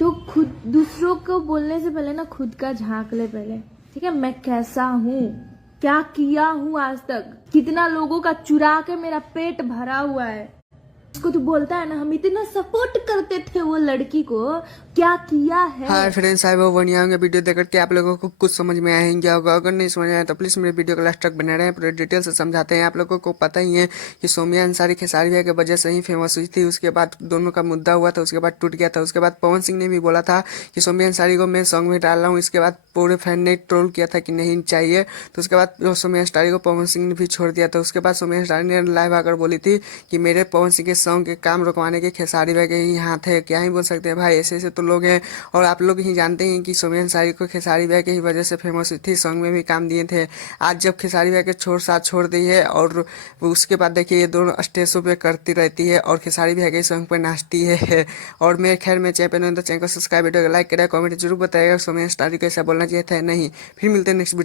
तो खुद दूसरों को बोलने से पहले ना खुद का झांक ले पहले, ठीक है। मैं कैसा हूँ, क्या किया हूँ आज तक, कितना लोगों का चुरा के मेरा पेट भरा हुआ है। उसको तो बोलता है ना, हम इतना सपोर्ट करते थे वो लड़की को, क्या किया है। हाय फ्रेंड्स, आई वो बढ़िया होंगे। वीडियो देख करके आप लोगों को कुछ समझ में आएंगे होगा। अगर नहीं समझ आया तो प्लीज़ मेरे वीडियो को लास्ट तक बने रहें, पूरे डिटेल से समझाते हैं। आप लोगों को पता ही है कि सौम्या अंसारी खेसारी भैया की वजह से ही फेमस हुई थी। उसके बाद दोनों का मुद्दा हुआ था, उसके बाद टूट गया था। उसके बाद पवन सिंह ने भी बोला था कि सौम्या अंसारी को मैं सॉन्ग में डाल रहा हूँ। इसके बाद पूरे फैन ने ट्रोल किया था कि नहीं चाहिए। तो उसके बाद सौम्या अंसारी को पवन सिंह ने भी छोड़ दिया था। उसके बाद सौम्या अंसारी ने लाइव आकर बोली थी कि मेरे पवन सिंह के सॉन्ग के काम रुकवाने के खेसारी भैया के ही हाथ है। क्या ही बोल सकते हैं भाई, ऐसे ऐसे तो लोग हैं। और आप लोग ही जानते हैं कि सौम्या अंसारी को खेसारी भैया की ही वजह से फेमस हुई थी, सॉन्ग में भी काम दिए थे। आज जब खेसारी भैया के साथ छोड़ दी है और उसके बाद देखिए ये दोनों स्टेजों पे करती रहती है और खेसारी भैया के सॉन्ग पर नाचती है। और मेरे खैर में चैनल पर तो चैनल को सब्सक्राइब, वीडियो को लाइक करें, कमेंट जरूर बताएगा सौम्या अंसारी को ऐसा बोलना चाहिए था नहीं। फिर मिलते हैं नेक्स्ट